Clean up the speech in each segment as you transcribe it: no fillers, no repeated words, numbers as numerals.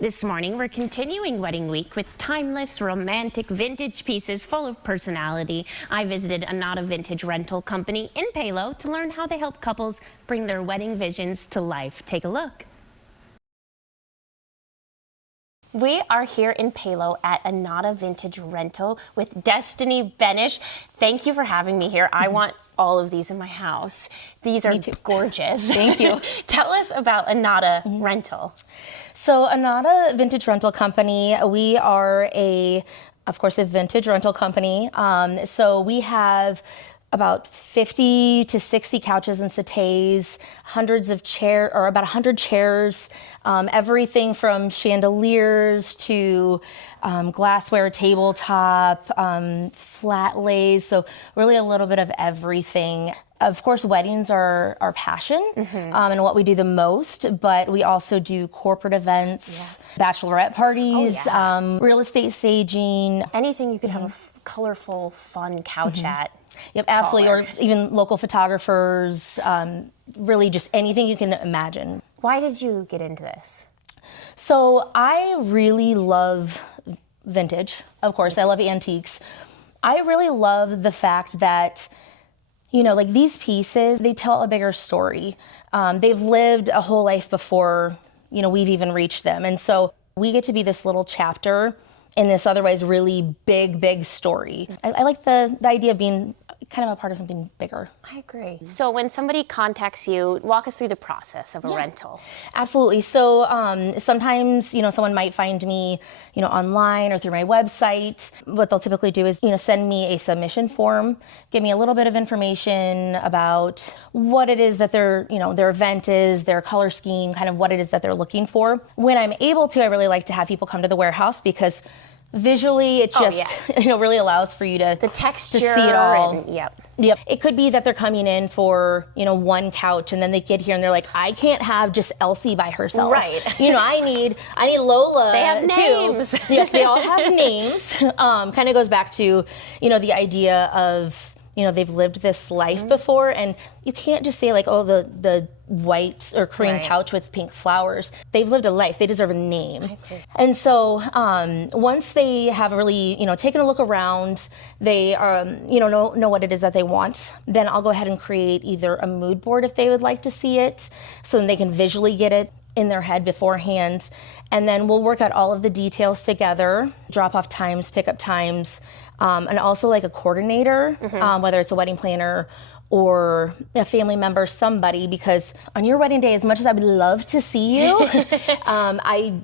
This morning, we're continuing Wedding Week with timeless, romantic, vintage pieces full of personality. I visited Annata Vintage Rental Company in Palo to learn how they help couples bring their wedding visions to life. Take a look. We are here in Palo at Annata Vintage Rental with Destiny Benish. Thank you for having me here. I want all of these in my house. These are gorgeous. Thank you. Tell us about Annata Rental. So Annata Vintage Rental Company, we are of course, a vintage rental company. So we have about 50 to 60 couches and settees, hundreds of chairs, or about 100 chairs, everything from chandeliers to glassware, tabletop, flat lays, so really a little bit of everything. Of course, weddings are our passion and what we do the most, but we also do corporate events, bachelorette parties, real estate staging. Anything you could have a colorful, fun couch at. Yep, absolutely, or even local photographers, really just anything you can imagine. Why did you get into this? So I really love vintage, of course. I love antiques. I really love the fact that, you know, like these pieces, they tell a bigger story. They've lived a whole life before, you know, we've even reached them. And so we get to be this little chapter in this otherwise really big story. I like the idea of being kind of a part of something bigger. I agree. So when somebody contacts you, walk us through the process of a rental. Absolutely. So sometimes, you know, someone might find me, you know, online or through my website. What they'll typically do is, you know, send me a submission form, give me a little bit of information about what it is that their event is, their color scheme, kind of what it is that they're looking for. When I'm able to, I really like to have people come to the warehouse because visually, it just you know, really allows for you to texture, to see it all. Yep. It could be that they're coming in for, you know, one couch, and then they get here and they're like, I can't have just Elsie by herself. Right. You know, I need Lola. They have too. names. Yes, they all have names. Kind of goes back to, you know, the idea of, you know, they've lived this life before, and you can't just say like, oh, the white or cream couch with pink flowers. They've lived a life. They deserve a name. And so once they have really, you know, taken a look around, they you know what it is that they want, then I'll go ahead and create either a mood board if they would like to see it, so then they can visually get it in their head beforehand. And then we'll work out all of the details together, drop off times, pick up times, and also like a coordinator, whether it's a wedding planner or a family member, somebody, because on your wedding day, as much as I would love to see you, I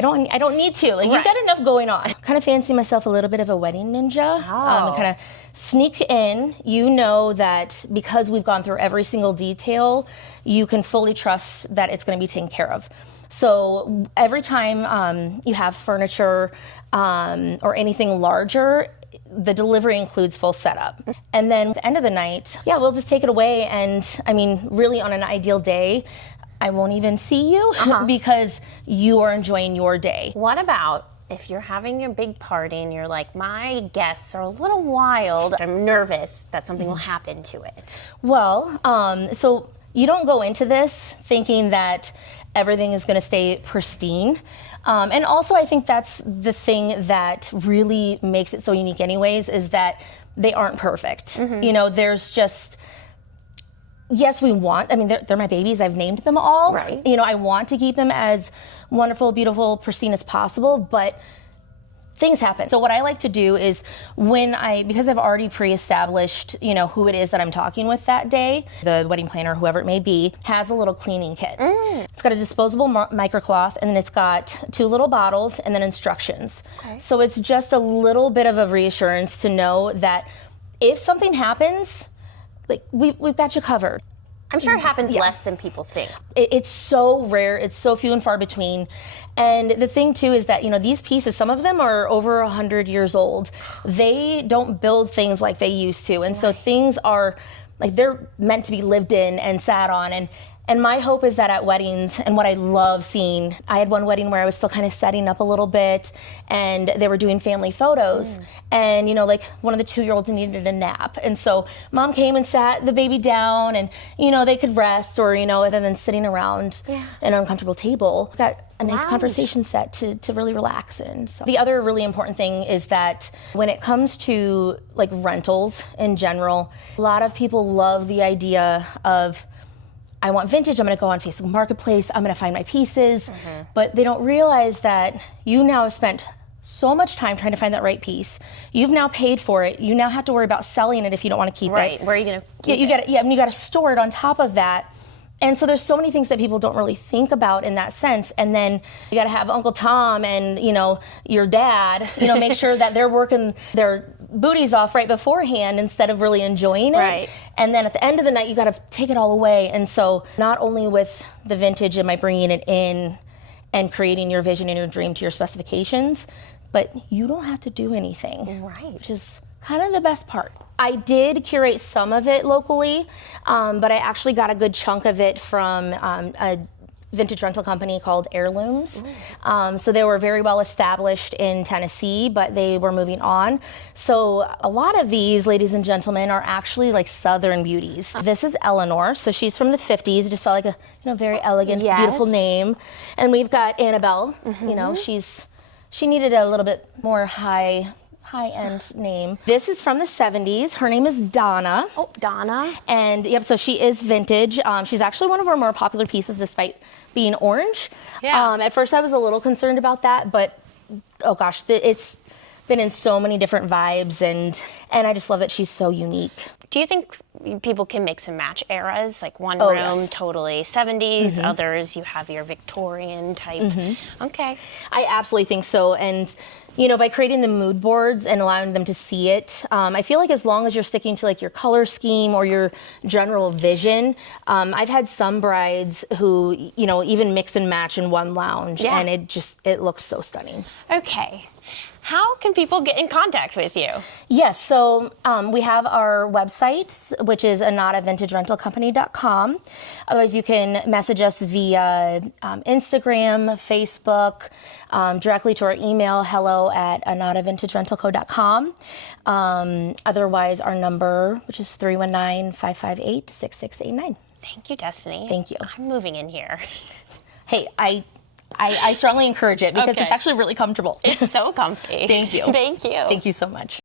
don't need to. Like, you've got enough going on. I kind of fancy myself a little bit of a wedding ninja. Kind of sneak in. You know that because we've gone through every single detail, you can fully trust that it's going to be taken care of. So every time you have furniture or anything larger, the delivery includes full setup. And then at the end of the night, we'll just take it away. And I mean, really on an ideal day, I won't even see you because you are enjoying your day. What about if you're having a big party and you're like, my guests are a little wild, I'm nervous that something will happen to it? Well, so you don't go into this thinking that everything is going to stay pristine. And also, I think that's the thing that really makes it so unique anyways, is that they aren't perfect. You know, there's just, yes, we want, I mean, they're my babies. I've named them all. Right. You know, I want to keep them as wonderful, beautiful, pristine as possible, but things happen. So what I like to do is because I've already pre-established, you know, who it is that I'm talking with that day, the wedding planner, whoever it may be, has a little cleaning kit. It's got a disposable microcloth, and then it's got 2 little bottles and then instructions. So it's just a little bit of a reassurance to know that if something happens, like we've got you covered. I'm sure it happens less than people think. It's so rare. It's so few and far between. And the thing, too, is that, you know, these pieces, some of them are over 100 years old. They don't build things like they used to. And so things are, like, they're meant to be lived in and sat on. And And my hope is that at weddings, and what I love seeing, I had one wedding where I was still kind of setting up a little bit, and they were doing family photos. And, you know, like one of the 2-year-olds needed a nap. And so mom came and sat the baby down, and, you know, they could rest, or, you know, other than sitting around an uncomfortable table. Got a nice conversation set to really relax in. So the other really important thing is that when it comes to like rentals in general, a lot of people love the idea of, I want vintage, I'm gonna go on Facebook Marketplace, I'm gonna find my pieces, but they don't realize that you now have spent so much time trying to find that right piece. You've now paid for it. You now have to worry about selling it if you don't want to keep it. Right, where are you gonna keep it? And you gotta store it on top of that. And so there's so many things that people don't really think about in that sense. And then you gotta have Uncle Tom and, you know, your dad, you know, make sure that they're working their booties off right beforehand instead of really enjoying it. Right. And then at the end of the night, you got to take it all away. And so not only with the vintage am I bringing it in and creating your vision and your dream to your specifications, but you don't have to do anything. Right. Which is kind of the best part. I did curate some of it locally, but I actually got a good chunk of it from a vintage rental company called Heirlooms. So they were very well established in Tennessee, but they were moving on. So a lot of these, ladies and gentlemen, are actually like Southern beauties. This is Eleanor, so she's from the 50s. It just felt like a very elegant, beautiful name. And we've got Annabelle. You know, she needed a little bit more high-end name. This is from the 70s. Her name is Donna. Oh, Donna. And yep, so she is vintage. She's actually one of our more popular pieces despite being orange. Yeah. At first I was a little concerned about that, but oh gosh, it's been in so many different vibes, and I just love that she's so unique. Do you think people can mix and match eras? Like one Oh, room, yes. totally 70s, others you have your Victorian type. Okay. I absolutely think so. And, you know, by creating the mood boards and allowing them to see it, I feel like as long as you're sticking to like your color scheme or your general vision, I've had some brides who, you know, even mix and match in one lounge, and it looks so stunning. Okay. How can people get in contact with you? Yes, so we have our website, which is AnnataVintageRentalCompany.com. Otherwise, you can message us via Instagram, Facebook, directly to our email, hello@AnnataVintageRentalCo.com. Otherwise, our number, which is 319-558-6689. Thank you, Destiny. Thank you. I'm moving in here. Hey, I strongly encourage it because it's actually really comfortable. It's so comfy. Thank you. Thank you. Thank you so much.